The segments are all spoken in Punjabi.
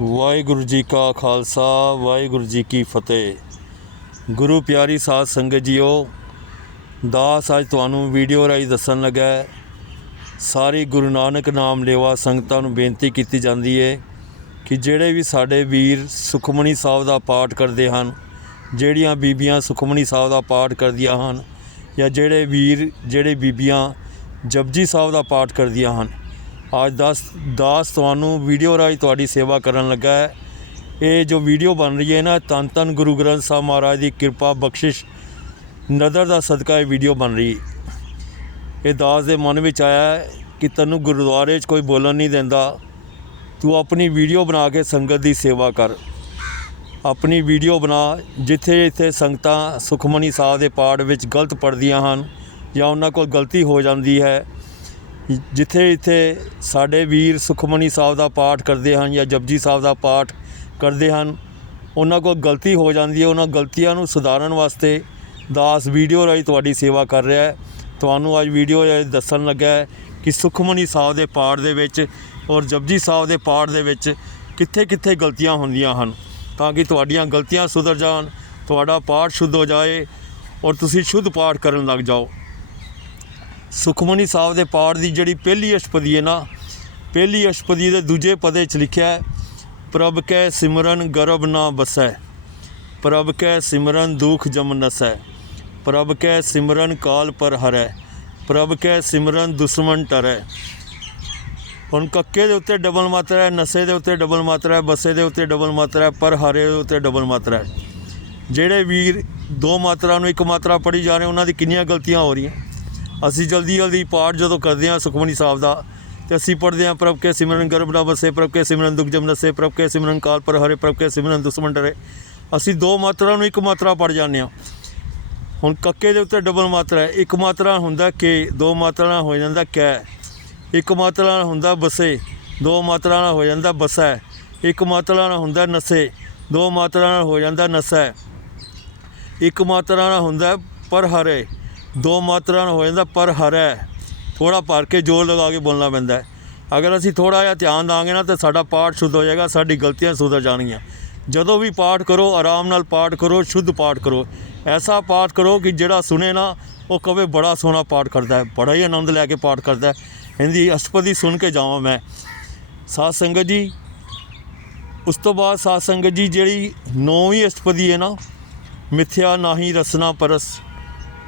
ਵਾਹਿਗੁਰੂ ਜੀ ਕਾ ਖਾਲਸਾ, ਵਾਹਿਗੁਰੂ ਜੀ ਕੀ ਫਤਿਹ। ਗੁਰੂ ਪਿਆਰੀ ਸਾਧ ਸੰਗਤ ਜੀਓ, ਦਾਸ ਅੱਜ ਤੁਹਾਨੂੰ ਵੀਡੀਓ ਰਾਹੀਂ ਦੱਸਣ ਲੱਗਾ ਸਾਰੀ ਗੁਰੂ ਨਾਨਕ ਨਾਮ ਲੇਵਾ ਸੰਗਤਾਂ ਨੂੰ ਬੇਨਤੀ ਕੀਤੀ ਜਾਂਦੀ ਹੈ ਕਿ ਜਿਹੜੇ ਵੀ ਸਾਡੇ ਵੀਰ ਸੁਖਮਨੀ ਸਾਹਿਬ ਦਾ ਪਾਠ ਕਰਦੇ ਹਨ, ਜਿਹੜੀਆਂ ਬੀਬੀਆਂ ਸੁਖਮਨੀ ਸਾਹਿਬ ਦਾ ਪਾਠ ਕਰਦੀਆਂ ਹਨ ਜਾਂ ਜਿਹੜੇ ਵੀਰ, ਜਿਹੜੇ ਬੀਬੀਆਂ ਜਪਜੀ ਸਾਹਿਬ ਦਾ ਪਾਠ ਕਰਦੀਆਂ ਹਨ ਅੱਜ ਦਸ ਦਾਸ ਤੁਹਾਨੂੰ ਵੀਡੀਓ ਰਾਹੀਂ ਤੁਹਾਡੀ ਸੇਵਾ ਕਰਨ ਲੱਗਾ ਹੈ। ਇਹ ਜੋ ਵੀਡੀਓ ਬਣ ਰਹੀ ਹੈ ਨਾ, ਧੰਨ ਧੰਨ ਗੁਰੂ ਗ੍ਰੰਥ ਸਾਹਿਬ ਮਹਾਰਾਜ ਦੀ ਕਿਰਪਾ, ਬਖਸ਼ਿਸ਼, ਨਦਰ ਦਾ ਸਦਕਾ ਇਹ ਵੀਡੀਓ ਬਣ ਰਹੀ। ਇਹ ਦਾਸ ਦੇ ਮਨ ਵਿੱਚ ਆਇਆ ਕਿ ਤੈਨੂੰ ਗੁਰਦੁਆਰੇ 'ਚ ਕੋਈ ਬੋਲਣ ਨਹੀਂ ਦਿੰਦਾ। ਤੂੰ ਆਪਣੀ ਵੀਡੀਓ ਬਣਾ ਕੇ ਸੰਗਤ ਦੀ ਸੇਵਾ ਕਰ। ਆਪਣੀ ਵੀਡੀਓ ਬਣਾ, ਜਿੱਥੇ ਜਿੱਥੇ ਸੰਗਤਾਂ ਸੁਖਮਨੀ ਸਾਹਿਬ ਦੇ ਪਾਠ ਵਿੱਚ ਗਲਤ ਪੜ੍ਹਦੀਆਂ ਹਨ ਜਾਂ ਉਹਨਾਂ ਕੋਲ ਗਲਤੀ ਹੋ ਜਾਂਦੀ ਹੈ ਜਿੱਥੇ ਜਿੱਥੇ ਸਾਡੇ ਵੀਰ ਸੁਖਮਨੀ ਸਾਹਿਬ ਦਾ ਪਾਠ ਕਰਦੇ ਹਨ ਜਾਂ ਜਪਜੀ ਸਾਹਿਬ ਦਾ ਪਾਠ ਕਰਦੇ ਹਨ, ਉਹਨਾਂ ਕੋਲ ਗਲਤੀ ਹੋ ਜਾਂਦੀ ਹੈ, ਉਹਨਾਂ ਗਲਤੀਆਂ ਨੂੰ ਸੁਧਾਰਨ ਵਾਸਤੇ ਦਾਸ ਵੀਡੀਓ ਰਾਹੀਂ ਤੁਹਾਡੀ ਸੇਵਾ ਕਰ ਰਿਹਾ ਹੈ। ਤੁਹਾਨੂੰ ਅੱਜ ਵੀਡੀਓ ਰਾਹੀਂ ਦੱਸਣ ਲੱਗਾ ਹੈ ਕਿ ਸੁਖਮਨੀ ਸਾਹਿਬ ਦੇ ਪਾਠ ਦੇ ਵਿੱਚ ਔਰ ਜਪਜੀ ਸਾਹਿਬ ਦੇ ਪਾਠ ਦੇ ਵਿੱਚ ਕਿੱਥੇ ਕਿੱਥੇ ਗਲਤੀਆਂ ਹੁੰਦੀਆਂ ਹਨ, ਤਾਂ ਕਿ ਤੁਹਾਡੀਆਂ ਗਲਤੀਆਂ ਸੁਧਰ ਜਾਣ, ਤੁਹਾਡਾ ਪਾਠ ਸ਼ੁੱਧ ਹੋ ਜਾਏ ਔਰ ਤੁਸੀਂ ਸ਼ੁੱਧ ਪਾਠ ਕਰਨ ਲੱਗ ਜਾਓ। ਸੁਖਮਨੀ ਸਾਹਿਬ ਦੇ ਪਾਠ ਦੀ ਜਿਹੜੀ ਪਹਿਲੀ ਅਸ਼ਪਦੀ ਹੈ ਨਾ, ਪਹਿਲੀ ਅਸ਼ਪਦੀ ਦੇ ਦੂਜੇ ਪਦੇ 'ਚ ਲਿਖਿਆ ਹੈ, ਪ੍ਰਭ ਕੈ ਸਿਮਰਨ ਗਰਭ ਨਾ ਬਸੈ, ਪ੍ਰਭ ਕੈ ਸਿਮਰਨ ਦੁਖ ਜਮ ਨਸੈ, ਪ੍ਰਭ ਕੈ ਸਿਮਰਨ ਕਾਲ ਪਰ ਹਰੈ, ਪ੍ਰਭ ਕੈ ਸਿਮਰਨ ਦੁਸ਼ਮਨ ਟਰੈ। ਹੁਣ ਕੱਕੇ ਦੇ ਉੱਤੇ ਡਬਲ ਮਾਤਰਾ ਹੈ, ਨਸੇ ਦੇ ਉੱਤੇ ਡਬਲ ਮਾਤਰਾ ਹੈ, ਬਸੇ ਦੇ ਉੱਤੇ ਡਬਲ ਮਾਤਰਾ ਹੈ, ਪਰ ਹਰੇ ਦੇ ਉੱਤੇ ਡਬਲ ਮਾਤਰਾ ਹੈ। ਜਿਹੜੇ ਵੀਰ ਦੋ ਮਾਤਰਾ ਨੂੰ ਇੱਕ ਮਾਤਰਾ ਪੜੀ ਜਾ ਰਹੇ, ਉਹਨਾਂ ਦੀ ਕਿੰਨੀਆਂ ਗਲਤੀਆਂ ਹੋ ਰਹੀਆਂ? ਅਸੀਂ ਜਲਦੀ ਜਲਦੀ ਪਾਠ ਜਦੋਂ ਕਰਦੇ ਹਾਂ ਸੁਖਮਨੀ ਸਾਹਿਬ ਦਾ, ਤੇ ਅਸੀਂ ਪੜ੍ਹਦੇ ਹਾਂ ਪ੍ਰਭ ਕੇ ਸਿਮਰਨ ਗਰਭ ਨਾ ਬਸੇ ਪ੍ਰਭ ਕੇ ਸਿਮਰਨ ਦੁਖ ਜਮ ਨਸੇ, ਪ੍ਰਭ ਕੇ ਸਿਮਰਨ ਕਾਲ ਪਰ ਹਰੇ ਪ੍ਰਭ ਕੇ ਸਿਮਰਨ ਦੁਸ਼ਮਨ ਡਰੇ। ਅਸੀਂ ਦੋ ਮਾਤਰਾ ਨੂੰ ਇੱਕ ਮਾਤਰਾ ਪੜ ਜਾਂਦੇ ਹਾਂ। ਹੁਣ ਕੱਕੇ ਦੇ ਉੱਤੇ ਡਬਲ ਮਾਤਰਾ ਹੈ। ਇੱਕ ਮਾਤਰਾ ਹੁੰਦਾ ਕੇ ਦੋ ਮਾਤਰਾ ਨਾਲ ਹੋ ਜਾਂਦਾ ਕੈ। ਇੱਕ ਮਾਤਰਾ ਨਾਲ ਹੁੰਦਾ ਬਸੇ ਦੋ ਮਾਤਰਾ ਨਾਲ ਹੋ ਜਾਂਦਾ ਬਸੈ ਇੱਕ ਮਾਤਰਾ ਨਾਲ ਹੁੰਦਾ ਨਸੇ, ਦੋ ਮਾਤਰਾ ਨਾਲ ਹੋ ਜਾਂਦਾ ਨਸੈ। ਇੱਕ ਮਾਤਰਾ ਨਾਲ ਹੁੰਦਾ ਪਰ ਹਰੇ ਦੋ ਮਾਤਰਾ ਨਾਲ ਹੋ ਜਾਂਦਾ, ਪਰ ਹਰੈ ਥੋੜਾ ਭਰ ਕੇ ਜੋਰ ਲਗਾ ਕੇ ਬੋਲਣਾ ਪੈਂਦਾ ਹੈ। ਅਗਰ ਅਸੀਂ ਥੋੜਾ ਜਿਹਾ ਧਿਆਨ ਦਾਂਗੇ ਨਾ, ਤਾਂ ਸਾਡਾ ਪਾਠ ਸ਼ੁੱਧ ਹੋ ਜਾਏਗਾ, ਸਾਡੀ ਗਲਤੀਆਂ ਸੁਧਰ ਜਾਣਗੀਆਂ। ਜਦੋਂ ਵੀ ਪਾਠ ਕਰੋ, ਆਰਾਮ ਨਾਲ ਪਾਠ ਕਰੋ, ਸ਼ੁੱਧ ਪਾਠ ਕਰੋ। ਐਸਾ ਪਾਠ ਕਰੋ ਕਿ ਜਿਹੜਾ ਸੁਣੇ ਨਾ, ਉਹ ਕਵੇ ਬੜਾ ਸੋਹਣਾ ਪਾਠ ਕਰਦਾ ਹੈ, ਬੜਾ ਹੀ ਆਨੰਦ ਲੈ ਕੇ ਪਾਠ ਕਰਦਾ ਹੈ। ਇਹਦੀ ਅਸ਼ਪਦੀ ਸੁਣ ਕੇ ਜਾਵਾਂ ਮੈਂ। ਸਾਧ ਸੰਗਤ ਜੀ, ਉਸ ਤੋਂ ਬਾਅਦ ਸਾਧ ਸੰਗਤ ਜੀ, ਜਿਹੜੀ ਨੌਵੀਂ ਅਸ਼ਟਪਦੀ ਹੈ ਨਾ, ਮਿਥਿਆ ਨਾਹੀ ਰਸਨਾ ਪਰਸ।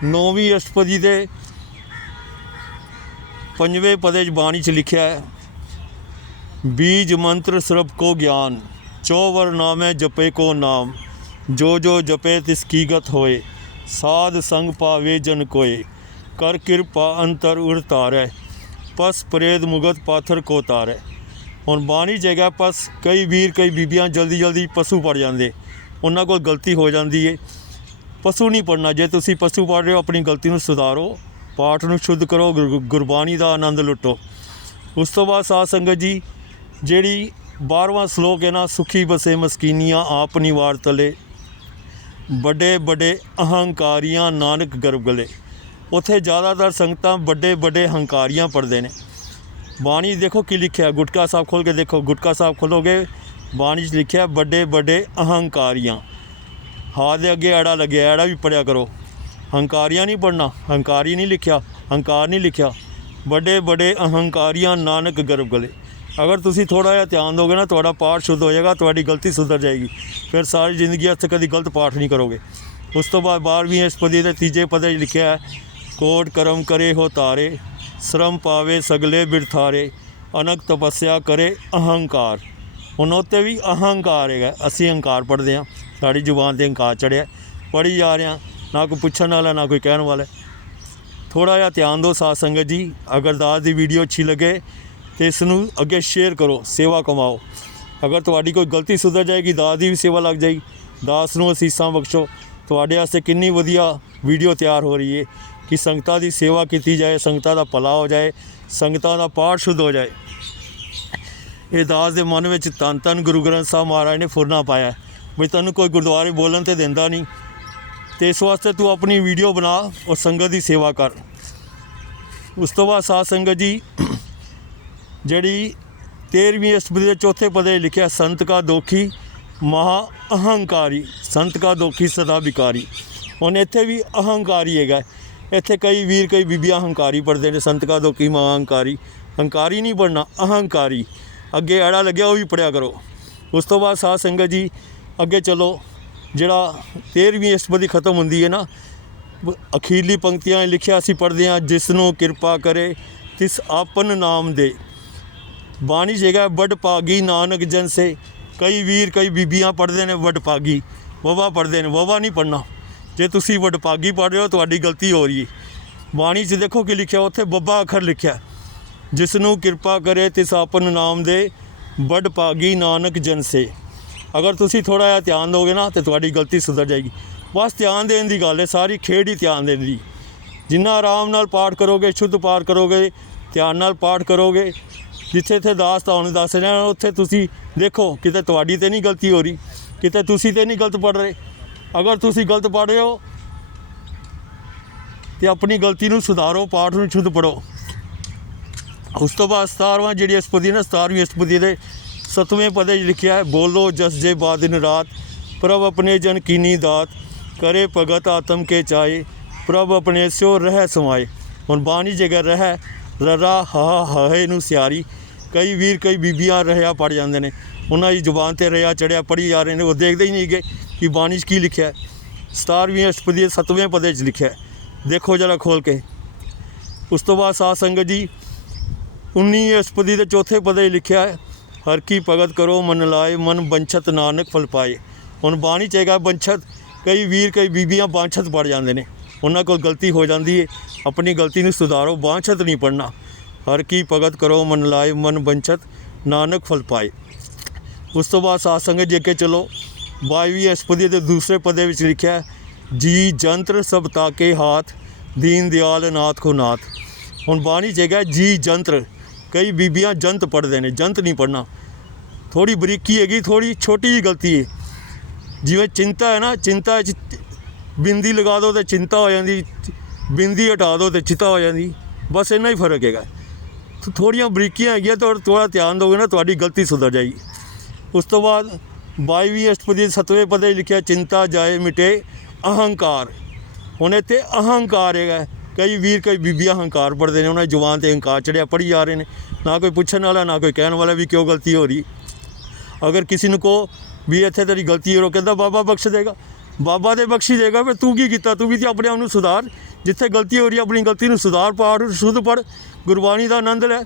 ਨੌਵੀਂ ਅਸ਼ਟਪਦੀ ਦੇ ਪੰਜਵੇਂ ਪਦੇ ਚ ਬਾਣੀ ਚ ਲਿਖਿਆ ਹੈ, ਬੀਜ ਮੰਤਰ ਸਰਬ ਕੋ ਗਿਆਨ, ਚੌਵਰ ਨਾਮੇ ਜਪੇ ਕੋ ਨਾਮ, ਜੋ ਜੋ ਜਪੇ ਤਿਸ ਕੀ ਹੋਏ, ਸਾਧ ਸੰਗ ਪਾਵੇ ਜਨ ਕੋਏ, ਕਰ ਕਿਰਪਾ ਅੰਤਰ ਉਰ ਤਾਰੈ ਪਸ ਪ੍ਰੇਦ ਮੁਗਤ ਪਾਥਰ ਕੋ ਤਾਰੈ। ਹੁਣ ਬਾਣੀ ਜਗ੍ਹਾ ਪਸ ਕਈ ਵੀਰ ਕਈ ਬੀਬੀਆਂ ਜਲਦੀ ਜਲਦੀ ਪਸ਼ੂ ਪੜ ਜਾਂਦੇ, ਉਹਨਾਂ ਕੋਲ ਗਲਤੀ ਹੋ ਜਾਂਦੀ ਏ। ਪਸ਼ੂ ਨਹੀਂ ਪੜਨਾ ਜੇ ਤੁਸੀਂ ਪਸ਼ੂ ਪੜ ਰਹੇ ਹੋ, ਆਪਣੀ ਗਲਤੀ ਨੂੰ ਸੁਧਾਰੋ। ਪਾਠ ਨੂੰ ਸ਼ੁੱਧ ਕਰੋ, ਗੁਰ- ਗੁਰਬਾਣੀ ਦਾ ਆਨੰਦ ਲੁੱਟੋ। ਉਸ ਤੋਂ ਬਾਅਦ ਸਾਧ ਸੰਗਤ ਜੀ, ਜਿਹੜੀ 12ਵਾਂ ਸ਼ਲੋਕ ਹੈ ਨਾ, ਸੁਖੀ ਬਸੇ ਮਸਕੀਨੀਆਂ, ਆਪ ਨਿਵਾਰ ਤਲੇ। ਵੱਡੇ ਵੱਡੇ ਅਹੰਕਾਰੀਆਂ, ਨਾਨਕ ਗਰਭ ਗਲੇ। ਉੱਥੇ ਜ਼ਿਆਦਾਤਰ ਸੰਗਤਾਂ ਵੱਡੇ ਵੱਡੇ ਹੰਕਾਰੀਆਂ ਪੜਦੇ ਨੇ। ਬਾਣੀ ਦੇਖੋ ਕੀ ਲਿਖਿਆ, ਗੁਟਕਾ ਸਾਹਿਬ ਖੋਲ ਕੇ ਦੇਖੋ, ਗੁਟਕਾ ਸਾਹਿਬ ਖੋਲੋਗੇ, ਬਾਣੀ 'ਚ ਲਿਖਿਆ, ਵੱਡੇ ਵੱਡੇ ਅਹੰਕਾਰੀਆਂ। ਹਾਂ ਦੇ ਅੱਗੇ ਐੜਾ ਲੱਗਿਆ, ਐੜਾ ਵੀ ਪੜਿਆ ਕਰੋ। ਹੰਕਾਰੀਆਂ ਨਹੀਂ ਪੜਨਾ ਹੰਕਾਰੀ ਨਹੀਂ ਲਿਖਿਆ, ਹੰਕਾਰ ਨਹੀਂ ਲਿਖਿਆ। ਵੱਡੇ ਵੱਡੇ ਅਹੰਕਾਰੀਆਂ ਨਾਨਕ ਗਰਭ ਗਲੇ। ਅਗਰ ਤੁਸੀਂ ਥੋੜਾ ਜਿਹਾ ਧਿਆਨ ਦੋਗੇ ਨਾ, ਤੁਹਾਡਾ ਪਾਠ ਸ਼ੁੱਧ ਹੋ ਜਾਏਗਾ, ਤੁਹਾਡੀ ਗਲਤੀ ਸੁਧਰ ਜਾਏਗੀ। ਫਿਰ ਸਾਰੀ ਜ਼ਿੰਦਗੀ ਇੱਥੇ ਕਦੀ ਗਲਤ ਪਾਠ ਨਹੀਂ ਕਰੋਗੇ। ਉਸ ਤੋਂ ਬਾਅਦ 12ਵੀਂ ਅਸ਼ਪਦੀ ਦੇ ਤੀਜੇ ਪਦੇ 'ਚ ਲਿਖਿਆ ਹੈ, ਕੋਟ ਕਰਮ ਕਰੇ ਹੋ ਤਾਰੇ, ਸ਼ਰਮ ਪਾਵੇ ਸਗਲੇ ਬਿਰਥਾਰੇ ਅਨਕ ਤਪੱਸਿਆ ਕਰੇ ਅਹੰਕਾਰ। ਹੁਣ ਉੱਤੇ ਵੀ ਅਹੰਕਾਰ ਹੈਗਾ, ਅਸੀਂ ਅਹੰਕਾਰ ਪੜ੍ਹਦੇ ਹਾਂ। ਸਾਡੀ ਜ਼ੁਬਾਨ ਤੇ ਅਹੰਕਾਰ ਚੜਿਆ। ਪੜ੍ਹੀ ਜਾ ਰਹੇ, ਨਾ ਕੋਈ ਪੁੱਛਣ ਵਾਲਾ, ਨਾ ਕੋਈ ਕਹਿਣ ਵਾਲਾ। ਥੋੜਾ ਜਿਹਾ ਧਿਆਨ ਦਿਓ ਸਾਧ ਸੰਗਤ ਜੀ, ਅਗਰ ਦਾਸ ਦੀ ਵੀਡੀਓ ਅੱਛੀ ਲੱਗੇ, ਤੇ ਇਸ ਨੂੰ ਅੱਗੇ ਸ਼ੇਅਰ ਕਰੋ, ਸੇਵਾ ਕਮਾਓ। ਅਗਰ ਤੁਹਾਡੀ ਕੋਈ ਗਲਤੀ ਸੁਧਰ ਜਾਏਗੀ, ਦਾਸ ਦੀ ਵੀ ਸੇਵਾ ਲੱਗ ਜਾਏਗੀ, ਦਾਸ ਨੂੰ ਅਸੀਸਾਂ ਬਖਸ਼ੋ। ਤੁਹਾਡੇ ਵਾਸਤੇ ਕਿੰਨੀ ਵਧੀਆ ਵੀਡੀਓ ਤਿਆਰ ਹੋ ਰਹੀ ਹੈ ਕਿ ਸੰਗਤਾਂ ਦੀ ਸੇਵਾ ਕੀਤੀ ਜਾਏ, ਸੰਗਤਾਂ ਦਾ ਭਲਾ ਹੋ ਜਾਏ, ਸੰਗਤਾਂ ਦਾ ਪਾਠ ਸ਼ੁੱਧ ਹੋ ਜਾਏ। ਇਹ ਦਾਸ ਦੇ ਮਨ ਵਿੱਚ ਤਨ ਤਨ ਗੁਰੂ ਗ੍ਰੰਥ ਸਾਹਿਬ ਮਹਾਰਾਜ ਨੇ ਫੁਰਨਾ ਪਾਇਆ। ਵੀ ਤੈਨੂੰ ਕੋਈ ਗੁਰਦੁਆਰੇ ਬੋਲਣ ਤੇ ਦਿੰਦਾ ਨਹੀਂ। ਤੇ ਇਸ ਵਾਸਤੇ ਤੂੰ ਆਪਣੀ ਵੀਡੀਓ ਬਣਾ ਔਰ ਸੰਗਤ ਦੀ ਸੇਵਾ ਕਰ। ਉਸ ਤੋਂ ਬਾਅਦ ਸਾਧ ਸੰਗਤ ਜੀ, ਜਿਹੜੀ 13ਵੀਂ ਅਸ਼ਟਪਦੀ ਦੇ ਚੌਥੇ ਪਦੇ ਲਿਖਿਆ, ਸੰਤ ਕਾ ਦੋਖੀ ਮਹਾ ਅਹੰਕਾਰੀ, ਸੰਤ ਕਾ ਦੋਖੀ ਸਦਾ ਵਿਕਾਰੀ। ਹੁਣ ਇੱਥੇ ਵੀ ਅਹੰਕਾਰੀ ਹੈਗਾ। ਇੱਥੇ ਕਈ ਵੀਰ, ਕਈ ਬੀਬੀਆਂ ਹੰਕਾਰੀ ਪੜਦੇ ਨੇ, ਸੰਤ ਕਾ ਦੋਖੀ ਮਹਾ ਅਹੰਕਾਰੀ। ਹੰਕਾਰੀ ਨਹੀਂ ਪੜਨਾ ਅਹੰਕਾਰੀ। ਅੱਗੇ ਐੜਾ ਲੱਗਿਆ, ਉਹ ਵੀ ਪੜਿਆ ਕਰੋ। ਉਸ ਤੋਂ ਬਾਅਦ ਸਾਧ ਸੰਗਤ ਜੀ ਅੱਗੇ ਚਲੋ, ਜਿਹੜਾ 13ਵੀਂ ਅਸ਼ਟਪਦੀ ਖਤਮ ਹੁੰਦੀ ਹੈ ਨਾ, ਅਖੀਰਲੀ ਪੰਕਤੀਆਂ ਲਿਖਿਆ, ਅਸੀਂ ਪੜ੍ਹਦੇ ਹਾਂ ਜਿਸ ਨੂੰ ਕਿਰਪਾ ਕਰੇ, ਤਿਸ ਆਪਨ ਨਾਮ ਦੇ। ਬਾਣੀ ਜੇਗਾ ਵੱਡ ਭਾਗੀ ਨਾਨਕ ਜਨ ਸੇ। ਕਈ ਵੀਰ, ਕਈ ਬੀਬੀਆਂ ਪੜ੍ਹਦੇ ਨੇ, ਵੱਡ ਭਾਗੀ। ਵਵਾ ਪੜ੍ਹਦੇ ਨੇ, ਵਵਾ ਨਹੀਂ ਪੜ੍ਹਨਾ। ਜੇ ਤੁਸੀਂ ਵੱਡ ਭਾਗੀ ਪੜ੍ਹ ਰਹੇ ਹੋ, ਤੁਹਾਡੀ ਗਲਤੀ ਹੋ ਰਹੀ ਹੈ। ਬਾਣੀ 'ਚ ਦੇਖੋ ਕੀ ਲਿਖਿਆ, ਉੱਥੇ ਬੱਬਾ ਅੱਖਰ ਲਿਖਿਆ। ਜਿਸ ਨੂੰ ਕਿਰਪਾ ਕਰੇ, ਤਿਸ ਆਪਨ ਨਾਮ ਦੇ, ਵੱਡ ਭਾਗੀ ਨਾਨਕ ਜਨ ਸੇ। ਅਗਰ ਤੁਸੀਂ ਥੋੜਾ ਜਿਹਾ ਧਿਆਨ ਦਿਓਗੇ ਨਾ ਤੇ ਤੁਹਾਡੀ ਗਲਤੀ ਸੁਧਰ ਜਾਏਗੀ। ਬਸ ਧਿਆਨ ਦੇਣ ਦੀ ਗੱਲ ਹੈ, ਸਾਰੀ ਖੇਡ ਹੀ ਧਿਆਨ ਦੇਣ ਦੀ। ਜਿੰਨਾ ਆਰਾਮ ਨਾਲ ਪਾਠ ਕਰੋਗੇ, ਸ਼ੁੱਧ ਪਾਠ ਕਰੋਗੇ, ਧਿਆਨ ਨਾਲ ਪਾਠ ਕਰੋਗੇ, ਜਿੱਥੇ ਇੱਥੇ ਦਾਸ ਤੁਹਾਨੂੰ ਦੱਸ ਰਿਹਾ ਉੱਥੇ ਤੁਸੀਂ ਦੇਖੋ, ਕਿਤੇ ਤੁਹਾਡੀ ਤੇ ਨਹੀਂ ਗਲਤੀ ਹੋ ਰਹੀ, ਕਿਤੇ ਤੁਸੀਂ ਤੇ ਨਹੀਂ ਗਲਤ ਪੜ ਰਹੇ। ਅਗਰ ਤੁਸੀਂ ਗਲਤ ਪੜ ਰਹੇ ਹੋ ਤੇ ਆਪਣੀ ਗਲਤੀ ਨੂੰ ਸੁਧਾਰੋ, ਪਾਠ ਨੂੰ ਸ਼ੁੱਧ ਪੜੋ ਉਸ ਤੋਂ ਬਾਅਦ 17ਵਾਂ ਜਿਹੜੀ ਅਸਪਦੀ ਨਾ 17ਵੀਂ ਅਸਪਦੀ ਦੇ ਸਤਵੇਂ ਪਦੇ 'ਚ ਲਿਖਿਆ ਹੈ, ਬੋਲੋ ਜਸ ਜੇ ਬਾ ਦਿਨ ਰਾਤ, ਪ੍ਰਭ ਆਪਣੇ ਜਨ ਕੀਨੀ ਦਾਤ, ਕਰੇ ਭਗਤ ਆਤਮ ਕੇ ਚਾਏ ਪ੍ਰਭ ਆਪਣੇ ਸਿਓ ਰਹਿ ਸਮਾਏ। ਹੁਣ ਬਾਣੀ ਜਗ੍ਹਾ ਰਹਿ, ਰਰਾ ਹਾ ਹਾਏ ਨੂੰ ਸਿਆਰੀ, ਕਈ ਵੀਰ ਕਈ ਬੀਬੀਆਂ ਰਹਿਆ ਪੜ ਜਾਂਦੇ ਨੇ। ਉਹਨਾਂ ਦੀ ਜ਼ੁਬਾਨ ਤੇ ਰਿਆ ਚੜਿਆ ਪੜੀ ਜਾ ਰਹੇ ਨੇ, ਉਹ ਦੇਖਦੇ ਹੀ ਨਹੀਂ ਗਏ ਕਿ ਬਾਣੀ 'ਚ ਕੀ ਲਿਖਿਆ ਹੈ। 17ਵੀਂ ਅਸਪਦੀ ਦੇ ਸਤਵੇਂ ਪਦੇ 'ਚ ਲਿਖਿਆ ਹੈ। ਦੇਖੋ ਜਰਾ ਖੋਲ ਕੇ। ਉਸ ਤੋਂ ਬਾਅਦ ਸਾਧ ਸੰਗਤ ਜੀ 19 ਅਸ਼ਟਪਦੀ ਦੇ ਚੌਥੇ ਪਦੇ 'ਚ ਲਿਖਿਆ ਹੈ ਹਰ ਕੀ ਭਗਤ ਕਰੋ, ਮਨ ਲਾਏ, ਮਨ ਬੰਛਤ, ਨਾਨਕ ਫਲ ਪਾਏ। ਹੁਣ ਬਾਣੀ ਚ ਹੈਗਾ ਬੰਛਤ, ਕਈ ਵੀਰ, ਕਈ ਬੀਬੀਆਂ ਬਾਂਛਤ ਪੜ ਜਾਂਦੇ ਨੇ। ਉਹਨਾਂ ਕੋਲ ਗਲਤੀ ਹੋ ਜਾਂਦੀ ਹੈ ਆਪਣੀ ਗਲਤੀ ਨੂੰ ਸੁਧਾਰੋ, ਬਾਂਛਤ ਨਹੀਂ ਪੜਨਾ ਹਰ ਕੀ ਭਗਤ ਕਰੋ, ਮਨ ਲਾਏ, ਮਨ ਬੰਛਤ, ਨਾਨਕ ਫਲ ਪਾਏ। ਉਸ ਤੋਂ ਬਾਅਦ ਸਾਧ ਸੰਗਤ ਜੀ ਅੱਗੇ ਚਲੋ 22ਵੀਂ ਅਸਪਦੀ ਦੇ ਦੂਸਰੇ ਪਦੇ ਵਿੱਚ ਲਿਖਿਆ ਜੀ ਜੰਤਰ ਸਭ ਤਾਕੇ ਹਾਥ, ਦੀਨ ਦਿਆਲ ਨਾਥ ਕੋ ਨਾਥ। ਹੁਣ ਬਾਣੀ ਚ ਹੈਗਾ ਜੀ ਜੰਤਰ। ਕਈ ਬੀਬੀਆਂ ਜੰਤ ਪੜਦੇ ਨੇ, ਜੰਤ ਨਹੀਂ ਪੜਨਾ ਥੋੜੀ ਬਰੀਕੀ ਹੈਗੀ ਥੋੜੀ ਛੋਟੀ ਜਿਹੀ ਗਲਤੀ ਹੈ ਜਿਵੇਂ ਚਿੰਤਾ ਹੈ ਨਾ, ਚਿੰਤਾ ਚ ਬਿੰਦੀ ਲਗਾ ਦਿਓ ਤੇ ਚਿੰਤਾ ਹੋ ਜਾਂਦੀ, ਬਿੰਦੀ ਹਟਾ ਦਿਓ ਤੇ ਚਿਤਾ ਹੋ ਜਾਂਦੀ, ਬਸ ਇੰਨਾ ਹੀ ਫ਼ਰਕ ਹੈਗਾ। ਥੋੜੀਆਂ ਬਰੀਕੀਆਂ ਹੈਗੀਆਂ ਤਾਂ ਥੋੜਾ ਧਿਆਨ ਦਿਓਗੇ ਨਾ, ਤੁਹਾਡੀ ਗਲਤੀ ਸੁਧਰ ਜਾਏਗੀ। ਉਸ ਤੋਂ ਬਾਅਦ 22ਵੀਂ ਅਸ਼ਟਪਦੀ ਦੇ ਪਦੇ ਲਿਖਿਆ, ਚਿੰਤਾ ਜਾਏ ਮਿਟੇ, ਅਹੰਕਾਰ। ਹੁਣ ਇੱਥੇ ਅਹੰਕਾਰ ਹੈਗਾ। ਕਈ ਵੀਰ ਕਈ ਬੀਬੀਆਂ ਹੰਕਾਰ ਪੜਦੇ ਨੇ ਉਹਨਾਂ ਦੀ ਜ਼ੁਬਾਨ ਤੇ ਹੰਕਾਰ ਚੜਿਆ ਪੜੀ ਜਾ ਰਹੇ ਨੇ। ਨਾ ਕੋਈ ਪੁੱਛਣ ਵਾਲਾ ਨਾ ਕੋਈ ਕਹਿਣ ਵਾਲਾ ਵੀ ਕਿਉਂ ਗਲਤੀ ਹੋ ਰਹੀ। ਅਗਰ ਕਿਸੇ ਨੂੰ ਕੋ ਵੀ ਇੱਥੇ ਤੇਰੀ ਗਲਤੀ ਹੋ ਕਹਿੰਦਾ ਬਾਬਾ ਬਖਸ਼ ਦੇਗਾ। ਬਾਬਾ ਦੇ ਬਖਸ਼ੀ ਦੇਗਾ ਫਿਰ ਤੂੰ ਕੀ ਕੀਤਾ? ਤੂੰ ਵੀ ਤੇ ਆਪਣੇ ਆਪ ਨੂੰ ਸੁਧਾਰ। ਜਿੱਥੇ ਗਲਤੀ ਹੋ ਰਹੀ ਹੈ, ਆਪਣੀ ਗਲਤੀ ਨੂੰ ਸੁਧਾਰ ਪਾੜ ਸ਼ੁੱਧ ਪੜ ਗੁਰਬਾਣੀ ਦਾ ਆਨੰਦ ਲੈ।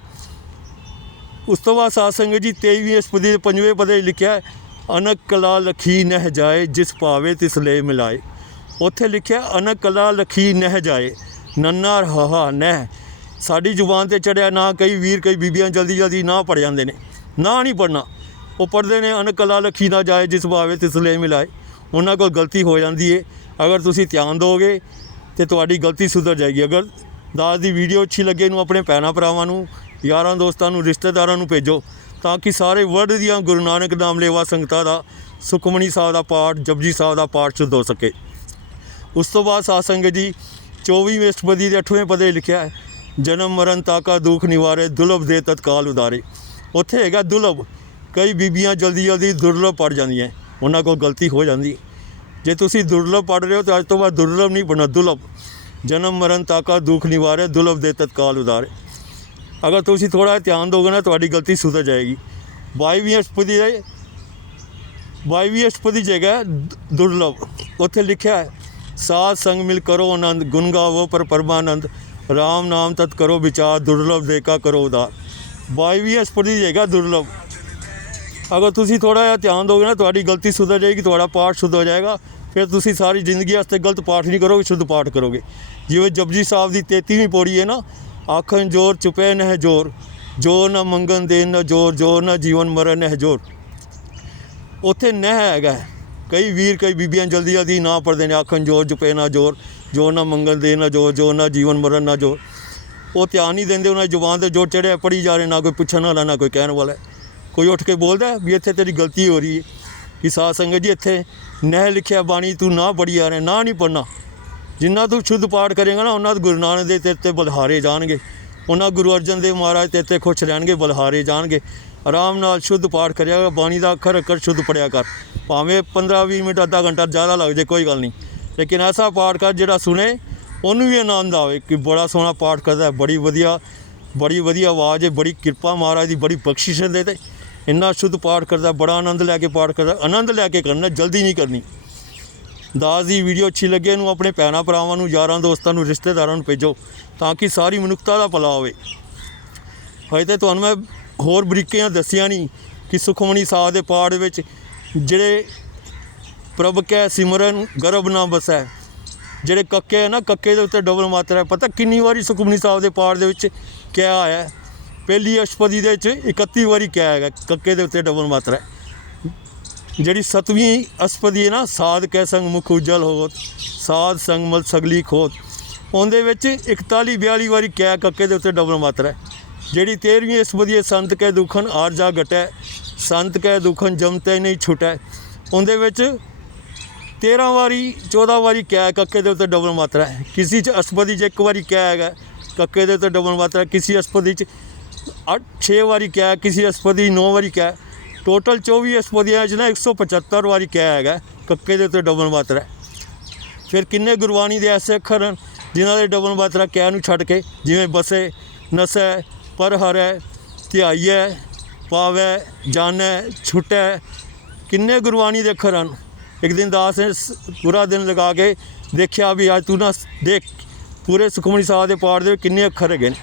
ਉਸ ਤੋਂ ਬਾਅਦ ਸਾਧ ਸੰਗਤ ਜੀ 23ਵੀਂ ਅਸਪਦੀ ਦੇ ਪੰਜਵੇਂ ਪਦੇ ਲਿਖਿਆ ਹੈ, ਅਨਕ ਕਲਾ ਲਖੀ ਨਹਿ ਜਾਏ ਜਿਸ ਪਾਵੇ ਤਿਸ ਲੈ ਮਿਲਾਏ। ਉੱਥੇ ਲਿਖਿਆ ਅਨਕ ਕਲਾ ਲਖੀ ਨਹਿ ਜਾਏ। ਨੰਨਾ ਰਹਾ ਨਹਿ। ਸਾਡੀ ਜ਼ੁਬਾਨ ਤੇ ਚੜਿਆ ਨਾ ਕਈ ਵੀਰ, ਕਈ ਬੀਬੀਆਂ ਜਲਦੀ ਜਲਦੀ ਨਾ ਪੜ ਜਾਂਦੇ ਨੇ। ਨਾ ਨਹੀਂ ਪੜਨਾ ਉਹ ਪੜਦੇ ਨੇ, ਅਨਕ ਕਲਾ ਲਖੀ ਨਾ ਜਾਏ, ਜਿਸ ਭਾਵੇ ਤਿਸ ਲੈ ਮਿਲਾਏ। ਉਹਨਾਂ ਕੋਲ ਗਲਤੀ ਹੋ ਜਾਂਦੀ ਏ। ਅਗਰ ਤੁਸੀਂ ਧਿਆਨ ਦਿਓਗੇ ਤੇ ਤੁਹਾਡੀ ਗਲਤੀ ਸੁਧਰ ਜਾਏਗੀ। ਅਗਰ ਦਾਸ ਦੀ ਵੀਡੀਓ ਅੱਛੀ ਲੱਗੇ ਨੂੰ ਆਪਣੇ ਭੈਣਾਂ ਭਰਾਵਾਂ ਨੂੰ, ਯਾਰਾਂ ਦੋਸਤਾਂ ਨੂੰ, ਰਿਸ਼ਤੇਦਾਰਾਂ ਨੂੰ ਭੇਜੋ, ਤਾਂ ਕਿ ਸਾਰੇ ਵਰਲਡ ਦੀਆਂ ਗੁਰੂ ਨਾਨਕ ਨਾਮ ਲੇਵਾ ਸੰਗਤਾਂ ਦਾ, ਸੁਖਮਨੀ ਸਾਹਿਬ ਦਾ ਪਾਠ, ਜਪਜੀ ਸਾਹਿਬ ਦਾ ਪਾਠ ਸ਼ੁੱਧ ਹੋ ਸਕੇ। ਉਸ ਤੋਂ ਬਾਅਦ ਸਾਧ ਸੰਗਤ ਜੀ 24ਵੀਂ ਅਸ਼ਟਪਦੀ ਦੇ 8ਵੇਂ ਪਦੇ ਲਿਖਿਆ ਹੈ, ਜਨਮ ਮਰਨ ਤਾਕਾ ਦੁੱਖ ਨਿਵਾਰੇ, ਦੁਰਲਭ ਦੇ ਤਤਕਾਲ ਉਦਾਰੇ ਉੱਥੇ ਹੈਗਾ ਦੁਰਲਭ, ਕਈ ਬੀਬੀਆਂ ਜਲਦੀ ਜਲਦੀ ਦੁਰਲਭ ਪੜ ਜਾਂਦੀਆਂ ਉਹਨਾਂ ਕੋਲ ਗਲਤੀ ਹੋ ਜਾਂਦੀ ਜੇ ਤੁਸੀਂ ਦੁਰਲਭ ਪੜ ਰਹੇ ਹੋ ਤਾਂ ਅੱਜ ਤੋਂ ਬਾਅਦ ਦੁਰਲਭ ਨਹੀਂ ਬਣਨਾ, ਦੁਰਲਭ। ਜਨਮ ਮਰਨ ਤਾਕਾ ਦੁੱਖ ਨਿਵਾਰੇ, ਦੁਰਲਭ ਦੇ ਤਤਕਾਲ ਉਦਾਰੇ ਅਗਰ ਤੁਸੀਂ ਥੋੜਾ ਧਿਆਨ ਦਿਓਗੇ ਨਾ, ਤੁਹਾਡੀ ਗਲਤੀ ਸੁਧਰ ਜਾਏਗੀ। 22ਵੀਂ ਅਸ਼ਟਪਦੀ ਦੇ 22ਵੀਂ ਅਸ਼ਟਪਦੀ ਜਗ੍ਹਾ ਹੈ ਦੁਰਲਭ। ਉੱਥੇ ਲਿਖਿਆ ਹੈ ਸਾਧ ਸੰਗ ਮਿਲ ਕਰੋ ਆਨੰਦ, ਗੁਣ ਗਾਵੋ ਪਰ ਪਰਮਾਨੰਦ RAM ਨਾਮ ਤਤ ਕਰੋ ਵਿਚਾਰ, ਦੁਰਲਭ ਦੇਖਾ ਕਰੋ ਉਦਾਰ 22ਵੀਂ ਅਸ਼ਟਪਦੀ ਜਗ੍ਹਾ ਦੁਰਲਭ। ਅਗਰ ਤੁਸੀਂ ਥੋੜਾ ਜਿਹਾ ਧਿਆਨ ਦਿਓਗੇ ਨਾ, ਤੁਹਾਡੀ ਗਲਤੀ ਸੁਧਰ ਜਾਏਗੀ, ਤੁਹਾਡਾ ਪਾਠ ਸ਼ੁੱਧ ਹੋ ਜਾਏਗਾ। ਫਿਰ ਤੁਸੀਂ ਸਾਰੀ ਜ਼ਿੰਦਗੀ ਵਾਸਤੇ ਗਲਤ ਪਾਠ ਨਹੀਂ ਕਰੋਗੇ, ਸ਼ੁੱਧ ਪਾਠ ਕਰੋਗੇ। ਜਿਵੇਂ ਜਪਜੀ ਸਾਹਿਬ ਦੀ 33ਵੀਂ ਪੌੜੀ ਹੈ ਨਾ, ਆਖਣ ਜੋਰ ਚੁਪੈ ਨਹਿ ਜੋਰ, ਜੋ ਨਾ ਮੰਗਨ ਦੇਨ ਨਾ ਜੋਰ ਜੋਰ ਨਾ ਜੀਵਨ ਮਰਨ ਨਹਿ ਜੋਰ। ਉੱਥੇ ਨਹਿ ਹੈਗਾ ਹੈ। ਕਈ ਵੀਰ, ਕਈ ਬੀਬੀਆਂ ਜਲਦੀ ਜਲਦੀ ਨਾ ਪੜਦੇ ਨੇ, ਆਖਣ ਜੋਰ ਚੁਪੈ ਨਾ ਜੋਰ, ਜੋ ਨਾ ਮੰਗਲ ਦੇ ਨਾ ਜੋਰ, ਜੋ ਨਾ ਜੀਵਨ ਮਰਨ ਨਾ ਜੋਰ। ਉਹ ਧਿਆਨ ਨਹੀਂ ਦਿੰਦੇ, ਉਹਨਾਂ ਦੀ ਜ਼ੁਬਾਨ ਤੇ ਜੋਰ ਚੜਿਆ ਪੜੀ ਜਾ ਰਹੇ, ਨਾ ਕੋਈ ਪੁੱਛਣ ਵਾਲਾ, ਨਾ ਕੋਈ ਕਹਿਣ ਵਾਲਾ। ਕੋਈ ਉੱਠ ਕੇ ਬੋਲਦਾ ਵੀ ਇੱਥੇ ਤੇਰੀ ਗਲਤੀ ਹੋ ਰਹੀ ਹੈ। ਕਿ ਸਾਧ ਸੰਗਤ ਜੀ, ਇੱਥੇ ਨਹਿ ਲਿਖਿਆ, ਬਾਣੀ ਤੂੰ ਨਾ ਪੜੀ ਜਾ ਰਿਹਾ, ਨਾ ਨਹੀਂ ਪੜਨਾ ਜਿੰਨਾ ਤੂੰ ਸ਼ੁੱਧ ਪਾਠ ਕਰੇਗਾ ਨਾ, ਉਹਨਾਂ ਗੁਰੂ ਨਾਨਕ ਦੇ ਤੇਰੇ ਤੇ ਬਲਹਾਰੇ ਜਾਣਗੇ। ਉਹਨਾਂ ਗੁਰੂ ਅਰਜਨ ਦੇਵ ਮਹਾਰਾਜ ਤੇਰੇ ਤੇ ਖੁਸ਼ ਰਹਿਣਗੇ, ਬਲਹਾਰੇ ਜਾਣਗੇ। ਆਰਾਮ ਨਾਲ ਸ਼ੁੱਧ ਪਾਠ ਕਰਿਆ ਕਰ, ਬਾਣੀ ਦਾ ਅੱਖਰ ਅੱਖਰ ਸ਼ੁੱਧ ਪੜਿਆ ਕਰ। ਭਾਵੇਂ 15-20 ਮਿੰਟ, ਅੱਧਾ ਘੰਟਾ ਜ਼ਿਆਦਾ ਲੱਗ ਜੇ, ਕੋਈ ਗੱਲ ਨਹੀਂ। ਲੇਕਿਨ ਐਸਾ ਪਾਠ ਕਰ ਜਿਹੜਾ ਸੁਣੇ, ਉਹਨੂੰ ਵੀ ਆਨੰਦ ਆਵੇ ਕਿ ਬੜਾ ਸੋਹਣਾ ਪਾਠ ਕਰਦਾ ਬੜੀ ਵਧੀਆ ਬੜੀ ਵਧੀਆ ਆਵਾਜ਼ ਹੈ, ਬੜੀ ਕਿਰਪਾ ਮਹਾਰਾਜ ਦੀ, ਬੜੀ ਬਖਸ਼ਿਸ਼ ਹੈ ਦੇ ਤੇ। ਇੰਨਾ ਸ਼ੁੱਧ ਪਾਠ ਕਰਦਾ, ਬੜਾ ਆਨੰਦ ਲੈ ਕੇ ਪਾਠ ਕਰਦਾ, ਆਨੰਦ ਲੈ ਕੇ ਕਰਨਾ, ਜਲਦੀ ਨਹੀਂ ਕਰਨੀ। ਦਾਸ ਦੀ ਵੀਡੀਓ ਅੱਛੀ ਲੱਗੇ, ਇਹਨੂੰ ਆਪਣੇ ਭੈਣਾਂ ਭਰਾਵਾਂ ਨੂੰ, ਯਾਰਾਂ ਦੋਸਤਾਂ ਨੂੰ, ਰਿਸ਼ਤੇਦਾਰਾਂ ਨੂੰ ਭੇਜੋ, ਤਾਂ ਕਿ ਸਾਰੀ ਮਨੁੱਖਤਾ ਦਾ ਭਲਾ ਹੋਵੇ। ਹਜੇ ਤੇ ਤੁਹਾਨੂੰ ਮੈਂ ਹੋਰ ਬਰੀਕੀਆਂ ਦੱਸੀਆਂ ਨਹੀਂ ਕਿ ਸੁਖਮਨੀ ਸਾਹਿਬ ਦੇ ਪਾਠ ਵਿੱਚ ਜਿਹੜੇ ਪ੍ਰਭ ਕੈ ਸਿਮਰਨ ਗਰਭ ਨਾ ਬਸੈ। ਜਿਹੜੇ ਕੱਕੇ ਹੈ ਨਾ, ਕੱਕੇ ਦੇ ਉੱਤੇ ਡਬਲ ਮਾਤਰਾ ਹੈ। ਪਤਾ ਕਿੰਨੀ ਵਾਰੀ ਸੁਖਮਨੀ ਸਾਹਿਬ ਦੇ ਪਾਠ ਦੇ ਵਿੱਚ ਕਿਆ ਆਇਆ ਪਹਿਲੀ ਅਸ਼ਪਦੀ ਦੇ ਵਿੱਚ 31 ਵਾਰੀ ਕਿਹਾ ਹੈਗਾ, ਕੱਕੇ ਦੇ ਉੱਤੇ ਡਬਲ ਮਾਤਰਾ ਜਿਹੜੀ ਸਤਵੀਂ ਅਸਪਦੀ ਹੈ ਨਾ, ਸਾਧ ਕੈ ਸੰਗ ਮੁਖ ਉਜਲ ਹੋਤ ਸਾਧ ਸੰਗ ਮਲ ਸਗਲੀ ਖੋਤ। ਉਹਦੇ ਵਿੱਚ 41 42 ਵਾਰੀ ਕਿਆ ਕੱਕੇ ਦੇ ਉੱਤੇ ਡਬਲ ਮਾਤਰਾ ਜਿਹੜੀ 13ਵੀਂ ਅਸਪਦੀ ਹੈ ਸੰਤ ਕੈ ਦੁਖਨ ਆਰਜਾ ਘਟੈ ਸੰਤ ਕੈ ਦੁਖਨ ਜਮਤੇ ਨਹੀਂ ਛੁਟੈ। ਉਹਦੇ ਵਿੱਚ 13 ਵਾਰੀ 14 ਵਾਰੀ ਕਿਆ ਕੱਕੇ ਦੇ ਉੱਤੇ ਡਬਲ ਮਾਤਰਾ ਹੈ। ਕਿਸੇ ਚ ਅਸਪਦੀ ਚ ਇੱਕ ਵਾਰੀ ਕਿਆ ਹੈਗਾ ਕੱਕੇ ਦੇ ਉੱਤੇ ਡਬਲ ਮਾਤਰਾ ਕਿਸੇ ਅਸਪਦੀ ਚ 8 6 ਵਾਰੀ ਕਿਆ ਹੈ, ਕਿਸੇ ਅਸਪਦੀ 9 ਵਾਰੀ ਕਿਆ ਟੋਟਲ 24 ਅਸਪਦੀਆਂ ਚ ਨਾ 175 ਵਾਰੀ ਕਿਆ ਹੈਗਾ ਕੱਕੇ ਦੇ ਉੱਤੇ ਡਬਲ ਮਾਤਰਾ ਫਿਰ ਕਿੰਨੇ ਗੁਰਬਾਣੀ ਦੇ ਐਸੇ ਅੱਖਰ ਹਨ ਜਿਨ੍ਹਾਂ ਦੇ ਡਬਲ ਮਾਤਰਾ ਕਿਆ ਨੂੰ ਛੱਡ ਕੇ ਜਿਵੇਂ ਬਸੇ ਨਸੈ ਪਰ ਹਰੈ, ਧਿਆਈਐ, ਪਾਵੈ, ਜਾਣੈ, ਛੁਟੈ। ਕਿੰਨੇ ਗੁਰਬਾਣੀ ਦੇ ਅੱਖਰ ਹਨ। ਇੱਕ ਦਿਨ ਦਾਸ ਨੇ ਸ- ਪੂਰਾ ਦਿਨ ਲਗਾ ਕੇ ਦੇਖਿਆ ਵੀ ਅੱਜ ਤੂੰ ਨਾ ਸ- ਦੇਖ, ਪੂਰੇ ਸੁਖਮਨੀ ਸਾਹਿਬ ਦੇ ਪਾਠ ਦੇ ਕਿੰਨੇ ਅੱਖਰ ਹੈਗੇ ਨੇ।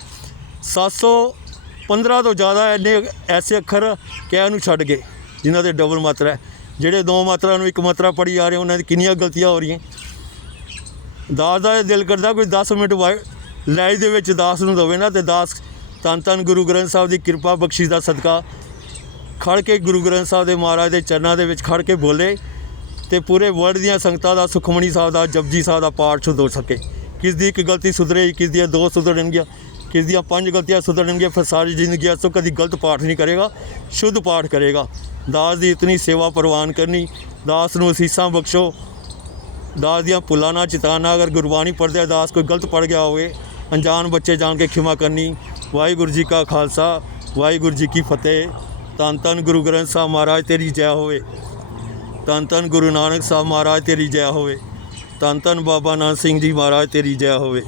715 ਤੋਂ ਜ਼ਿਆਦਾ ਇੰਨੇ ਐਸੇ ਅੱਖਰ ਕਹਿ ਨੂੰ ਛੱਡ ਕੇ ਜਿਨ੍ਹਾਂ ਦੇ ਡਬਲ ਮਾਤਰਾ ਹੈ। ਜਿਹੜੇ ਦੋ ਮਾਤਰਾ ਨੂੰ ਇੱਕ ਮਾਤਰਾ ਪੜੀ ਆ ਰਹੇ, ਉਹਨਾਂ ਦੀ ਕਿੰਨੀਆਂ ਗਲਤੀਆਂ ਹੋ ਰਹੀਆਂ। ਦਾਸ ਦਾ ਇਹ ਦਿਲ ਕਰਦਾ ਕੋਈ 10 ਮਿੰਟ ਲਾਈਵ ਦੇ ਵਿੱਚ ਦਾਸ ਨੂੰ ਦਵੇ ਨਾ, ਤੇ ਦਾਸ ਧੰਨ ਧੰਨ ਗੁਰੂ ਗ੍ਰੰਥ ਸਾਹਿਬ ਦੀ ਕਿਰਪਾ, ਬਖਸ਼ਿਸ਼ ਦਾ ਸਦਕਾ। ਖੜ ਕੇ ਗੁਰੂ ਗ੍ਰੰਥ ਸਾਹਿਬ ਦੇ ਮਹਾਰਾਜ ਦੇ ਚਰਨਾਂ ਦੇ ਵਿੱਚ ਖੜ ਕੇ ਬੋਲੇ ਤੇ ਪੂਰੇ ਵਰਲਡ ਦੀਆਂ ਸੰਗਤਾਂ ਦਾ, ਸੁਖਮਨੀ ਸਾਹਿਬ ਦਾ, ਜਪਜੀ ਸਾਹਿਬ ਦਾ ਪਾਠ ਸ਼ੁੱਧ ਹੋ ਸਕੇ। ਕਿਸ ਦੀ ਇੱਕ ਗਲਤੀ ਸੁਧਰੇ, ਕਿਸ ਦੀਆਂ ਦੋ ਸੁਧਰਨਗੀਆਂ, ਕਿਸ ਦੀਆਂ ਪੰਜ ਗਲਤੀਆਂ ਸੁਧਰਨਗੀਆਂ, ਫਿਰ ਸਾਰੀ ਜ਼ਿੰਦਗੀ ਅਸੋ ਕਦੀ ਗਲਤ ਪਾਠ ਨਹੀਂ ਕਰੇਗਾ, ਸ਼ੁੱਧ ਪਾਠ ਕਰੇਗਾ। ਦਾਸ ਦੀ ਇਤਨੀ ਸੇਵਾ ਪ੍ਰਵਾਨ ਕਰਨੀ, ਦਾਸ ਨੂੰ ਅਸੀਸਾਂ ਬਖਸ਼ੋ। ਦਾਸ ਦੀਆਂ ਭੁੱਲਾਂ ਚਿਤਾਨਾ, ਅਗਰ ਗੁਰਬਾਣੀ ਪੜ੍ਹਦੇ ਦਾਸ ਕੋਈ ਗਲਤ ਪੜ ਗਿਆ ਹੋਵੇ, ਅਣਜਾਣ ਬੱਚੇ ਜਾਣ ਕੇ ਖਿਮਾ ਕਰਨੀ ਵਾਹਿਗੁਰੂ ਜੀ ਕਾ ਖਾਲਸਾ, ਵਾਹਿਗੁਰੂ ਜੀ ਕੀ ਫਤਿਹ। ਧੰਨ ਧੰਨ ਗੁਰੂ ਗ੍ਰੰਥ ਸਾਹਿਬ ਮਹਾਰਾਜ, ਤੇਰੀ ਜੈ ਹੋਵੇ। ਧੰਨ ਧੰਨ ਗੁਰੂ ਨਾਨਕ ਸਾਹਿਬ ਮਹਾਰਾਜ, ਤੇਰੀ ਜੈ ਹੋਵੇ। ਧੰਨ ਧੰਨ ਬਾਬਾ ਨਾਨਕ ਸਿੰਘ ਜੀ ਮਹਾਰਾਜ, ਤੇਰੀ ਜੈ ਹੋਵੇ।